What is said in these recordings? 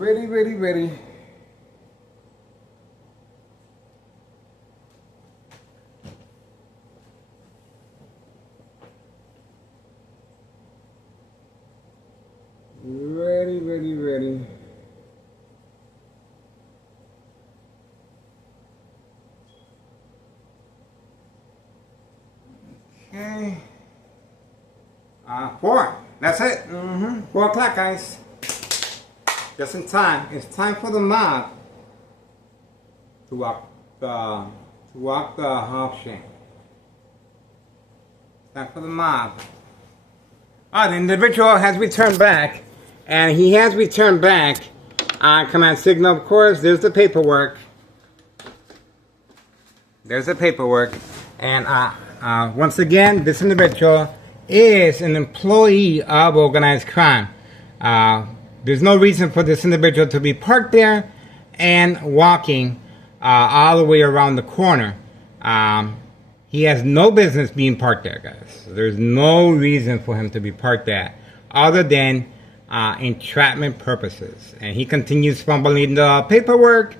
Ready, ready, ready. Ready, ready, ready. Okay. 4. That's it. 4 o'clock, guys. Just in time. It's time for the mob to walk the half shame. Time for the mob. The individual has returned back, and he has returned back on command signal. Of course, there's the paperwork. There's the paperwork, and once again, this individual is an employee of organized crime. There's no reason for this individual to be parked there and walking all the way around the corner. He has no business being parked there, guys. There's no reason for him to be parked there other than entrapment purposes. And he continues fumbling the paperwork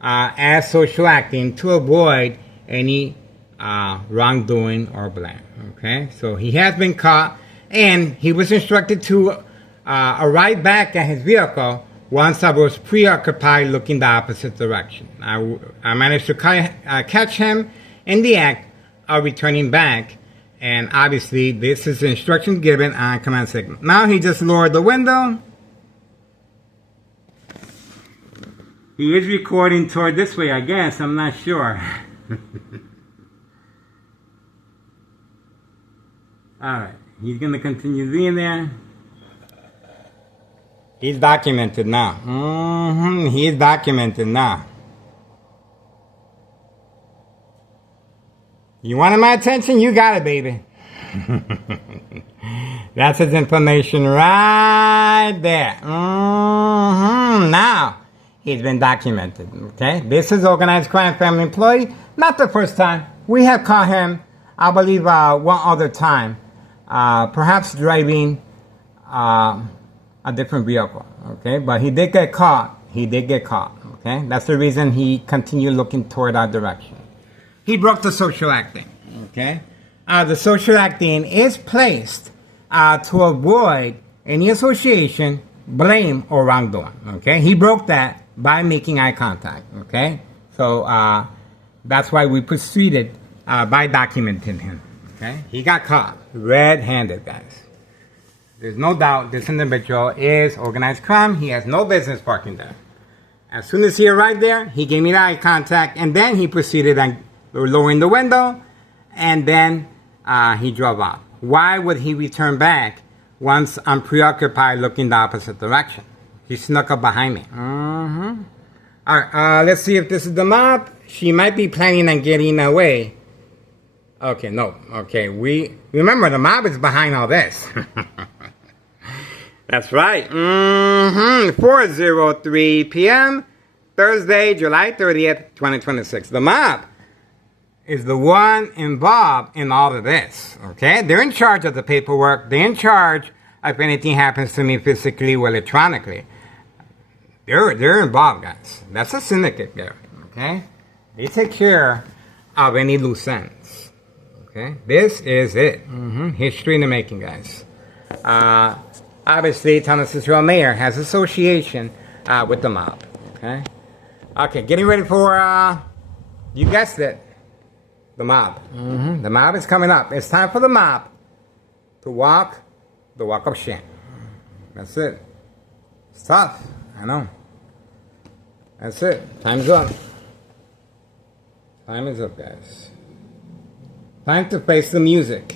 as social acting to avoid any wrongdoing or blame. Okay, so he has been caught, and he was instructed to arrive back at his vehicle once I was preoccupied looking the opposite direction. I managed to catch him in the act of returning back, and obviously this is the instruction given on command signal. Now he just lowered the window. He is recording toward this way, I guess. I'm not sure. Alright, he's going to continue being there. He's documented now. He's documented now. You wanted my attention? You got it, baby. That's his information right there. Now, he's been documented. Okay? This is organized crime family employee. Not the first time. We have caught him, I believe, one other time. Perhaps driving a different vehicle. Okay? But he did get caught. He did get caught. Okay? That's the reason he continued looking toward our direction. He broke the social acting. Okay? The social acting is placed to avoid any association, blame, or wrongdoing. Okay? He broke that by making eye contact. Okay? So that's why we proceeded by documenting him. Okay? He got caught red-handed, guys. There's no doubt this individual is organized crime. He has no business parking there. As soon as he arrived there, he gave me the eye contact, and then he proceeded on lowering the window, and then he drove off. Why would he return back once I'm preoccupied looking the opposite direction? He snuck up behind me. Alright, let's see if this is the mob. She might be planning on getting away. Okay, no. Okay, we remember the mob is behind all this. That's right. 4:03 p.m. Thursday, July 30th, 2026. The mob is the one involved in all of this. Okay? They're in charge of the paperwork. They're in charge if anything happens to me physically or electronically. They're involved, guys. That's a syndicate there. Okay? They take care of any loose ends. Okay? This is it. History in the making, guys. Obviously, Town of Cicero Mayor has association with the mob. Okay? Okay, getting ready for, you guessed it, the mob. The mob is coming up. It's time for the mob to walk the walk of shame. That's it. It's tough. I know. That's it. Time's up. Time is up, guys. Time to face the music.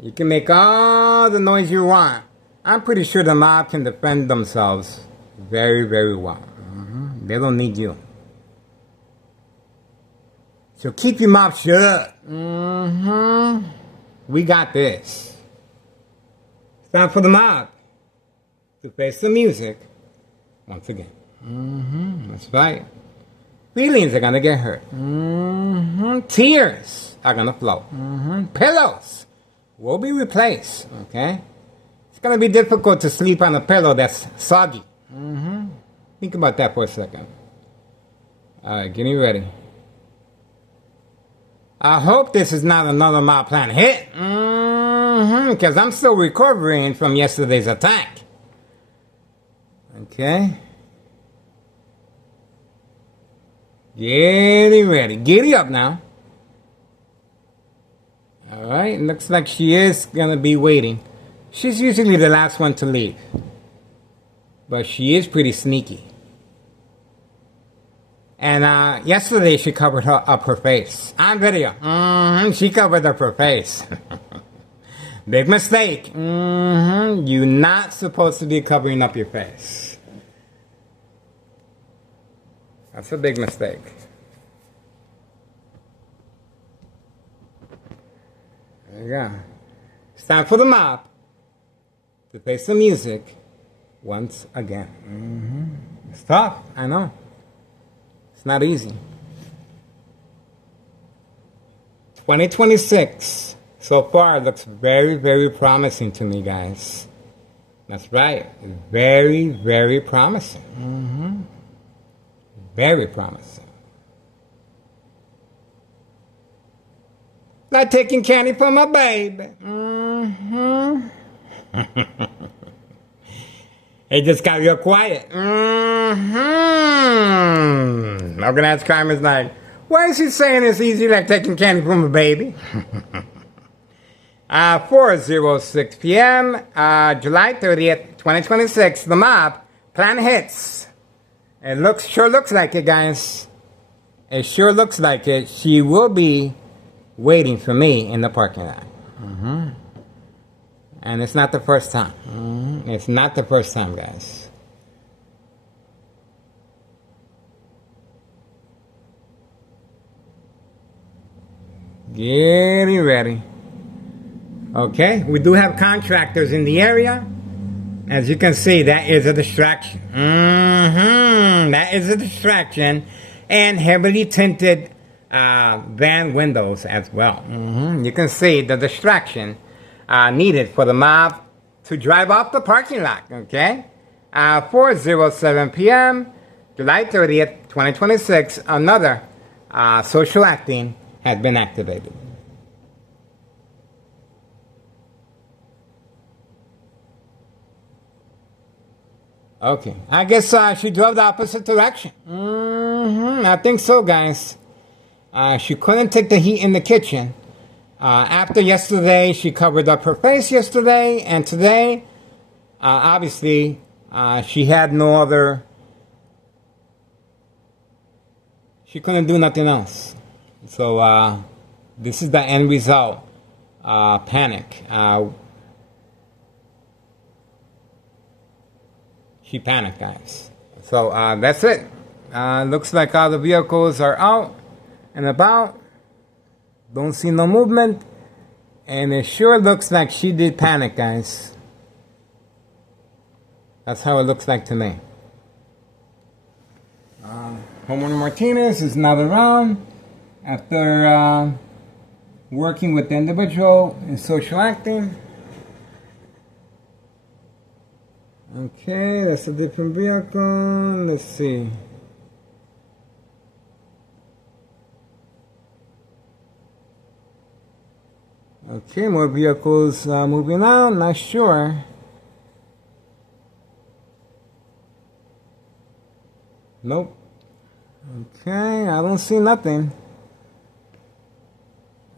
You can make all the noise you want. I'm pretty sure the mob can defend themselves very, very well. They don't need you. So keep your mouth shut. We got this. It's time for the mob to face the music once again. That's right. Feelings are gonna get hurt. Tears are gonna flow. Pillows will be replaced. Okay? It's going to be difficult to sleep on a pillow that's soggy. Think about that for a second. All right, getting ready. I hope this is not another mob plan hit. Because I'm still recovering from yesterday's attack. Okay. Getting ready. Giddy up now. Alright, looks like she is going to be waiting. She's usually the last one to leave. But she is pretty sneaky. And yesterday she covered up her face. On video. She covered up her face. Big mistake. You're not supposed to be covering up your face. That's a big mistake. There you go. It's time for the mob to play some music once again. It's tough, I know. It's not easy. 2026 so far looks very, very promising to me, guys. That's right. Very, very promising. Very promising. Like taking candy from my baby. It just got real quiet. Organized crime is like, why is he saying it's easy like taking candy from a baby? 4:06 p.m., July 30th, 2026, the mob plan hits. It sure looks like it, guys. It sure looks like it. She will be waiting for me in the parking lot. And it's not the first time. It's not the first time, guys. Getting ready. Okay, we do have contractors in the area. As you can see, that is a distraction. That is a distraction. And heavily tinted van windows as well. You can see the distraction needed for the mob to drive off the parking lot. Okay, 4:07 p.m., July 30th, 2026, another social acting has been activated. Okay, I guess she drove the opposite direction. I think so, guys. She couldn't take the heat in the kitchen. After yesterday, she covered up her face yesterday, and today, obviously, she had no other... She couldn't do nothing else. So, this is the end result. Panic. She panicked, guys. So, that's it. Looks like all the vehicles are out and about. Don't see no movement. And it sure looks like she did panic, guys. That's how it looks like to me. Homeowner Martinez is not around after working with the individual in social acting. Okay, that's a different vehicle. Let's see. Okay, more vehicles moving out. Not sure. Nope. Okay, I don't see nothing.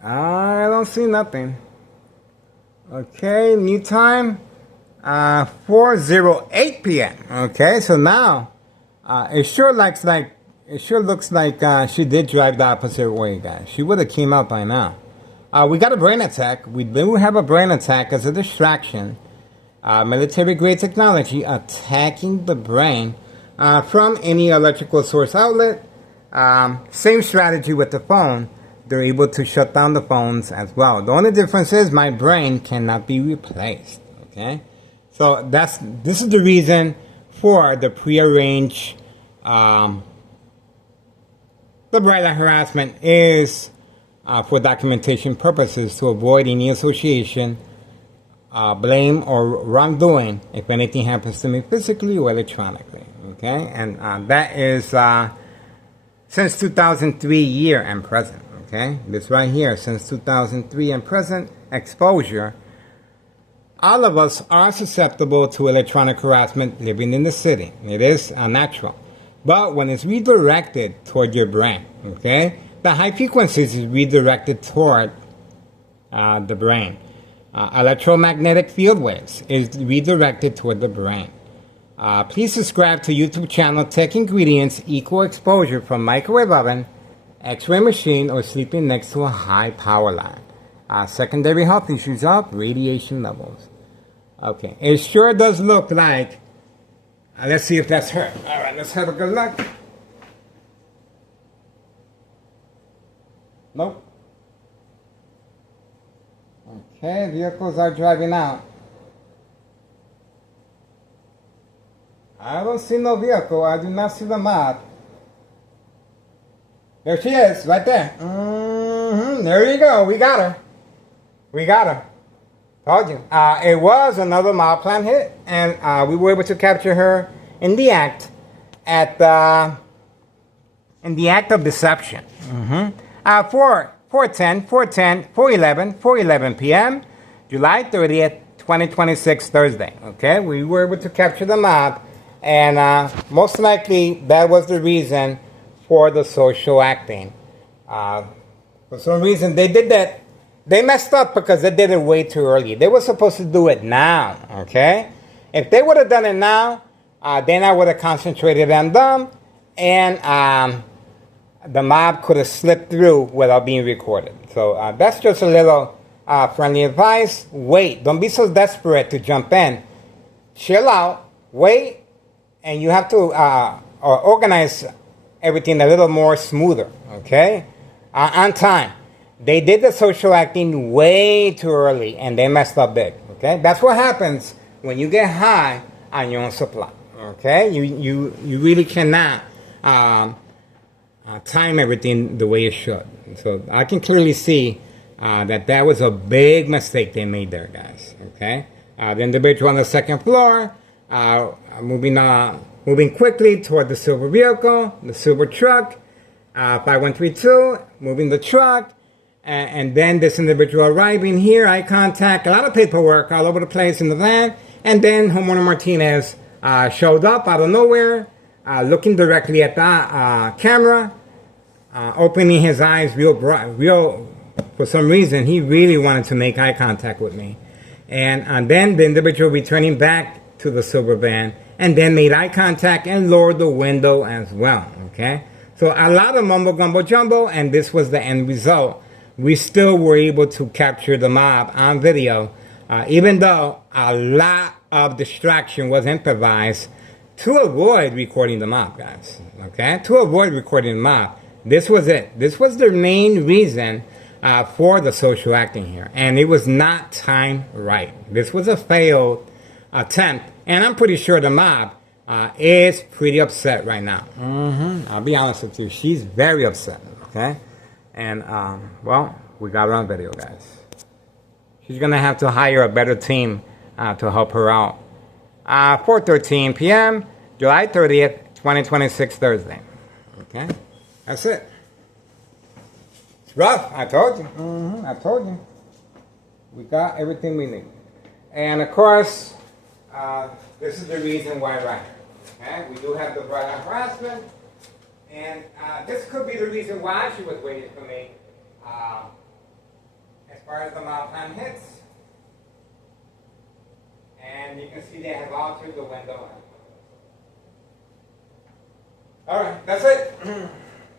I don't see nothing. Okay, new time. 4:08 p.m. Okay, so now it sure looks like she did drive the opposite way, guys. She would have came out by now. We got a brain attack. We do have a brain attack as a distraction. Military-grade technology attacking the brain from any electrical source outlet. Same strategy with the phone. They're able to shut down the phones as well. The only difference is my brain cannot be replaced. Okay, so this is the reason for the prearranged the bright light harassment is for documentation purposes to avoid any association blame or wrongdoing if anything happens to me physically or electronically. Okay, and that is since 2003 year and present. Okay, this right here, since 2003 and present, exposure. All of us are susceptible to electronic harassment living in the city. It is natural. But when it's redirected toward your brain, okay, the high frequencies is redirected toward the brain. Electromagnetic field waves is redirected toward the brain. Please subscribe to YouTube channel Tech Ingredients Equal Exposure from microwave oven, X-ray machine, or sleeping next to a high power line. Secondary health issues of radiation levels. Okay, it sure does look like, let's see if that's her. All right, let's have a good look. Nope. Okay, vehicles are driving out. I don't see no vehicle. I do not see the mob. There she is, right there. There you go. We got her. We got her. Told you. It was another mild plan hit, and we were able to capture her in the act of deception. 4:11 p.m., July 30th, 2026, Thursday. Okay, we were able to capture the mob, and most likely that was the reason for the social acting. For some reason, they did that. They messed up because they did it way too early. They were supposed to do it now, okay? If they would have done it now, then I would have concentrated on them, and the mob could have slipped through without being recorded. So that's just a little friendly advice. Wait. Don't be so desperate to jump in. Chill out. Wait. And you have to organize everything a little more smoother, okay? On time. They did the social acting way too early, and they messed up big, okay? That's what happens when you get high on your own supply, okay? You really cannot time everything the way it should. So I can clearly see that was a big mistake they made there, guys, okay? The individual on the second floor, moving quickly toward the silver vehicle, the silver truck, 5132, moving the truck, and then this individual arriving here, eye contact, a lot of paperwork all over the place in the van, and then homeowner Martinez showed up out of nowhere, looking directly at the camera, opening his eyes real bright, for some reason, he really wanted to make eye contact with me. And then the individual returning back to the silver van, and then made eye contact and lowered the window as well, okay? So a lot of mumbo gumbo jumbo, and this was the end result. We still were able to capture the mob on video, even though a lot of distraction was improvised to avoid recording the mob, guys, okay? To avoid recording the mob. This was it. This was the main reason for the social acting here, and it was not timed right. This was a failed attempt, and I'm pretty sure the mob is pretty upset right now. I'll be honest with you, she's very upset, okay? And, well, we got her on video, guys. She's going to have to hire a better team to help her out. 4:13 p.m., July 30th, 2026, Thursday. Okay? That's it. It's rough. I told you. I told you. We got everything we need. And, of course, this is the reason why right here. Okay? We do have the violent harassment. And this could be the reason why she was waiting for me. As far as the mild plan hits. And you can see they have altered the window. Alright, that's it.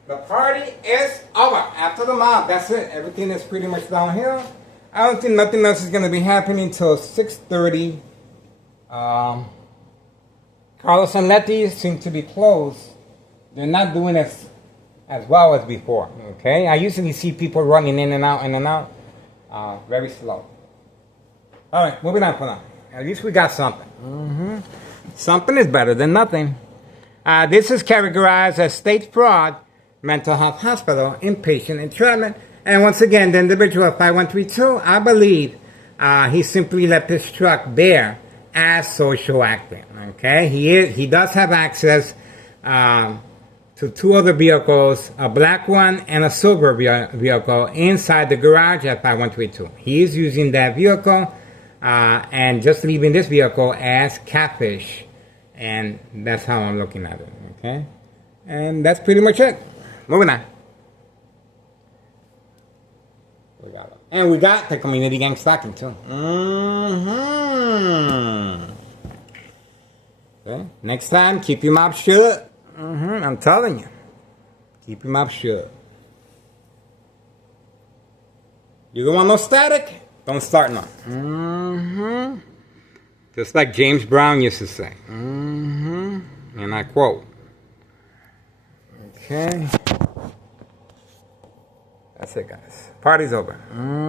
The party is over. After the mob, that's it. Everything is pretty much downhill. I don't think nothing else is going to be happening until 6:30. Carlos and Letty seem to be closed. They're not doing as well as before, okay? I usually see people running in and out, very slow. All right, moving on for now. At least we got something. Something is better than nothing. This is categorized as state fraud, mental health hospital, inpatient entrapment. And once again, the individual 5132, I believe, He simply left his truck there as social acting. Okay, he does have access to two other vehicles, a black one and a silver vehicle inside the garage at 5132. He is using that vehicle and just leaving this vehicle as catfish, and that's how I'm looking at it. Okay, and that's pretty much it. Moving on. And we got the community gang stalking too. Okay. Next time, keep your mouth shut. I'm telling you. Keep your mouth shut. You don't want no static? Don't start none. Just like James Brown used to say. And I quote. Okay. That's it, guys. Party's over.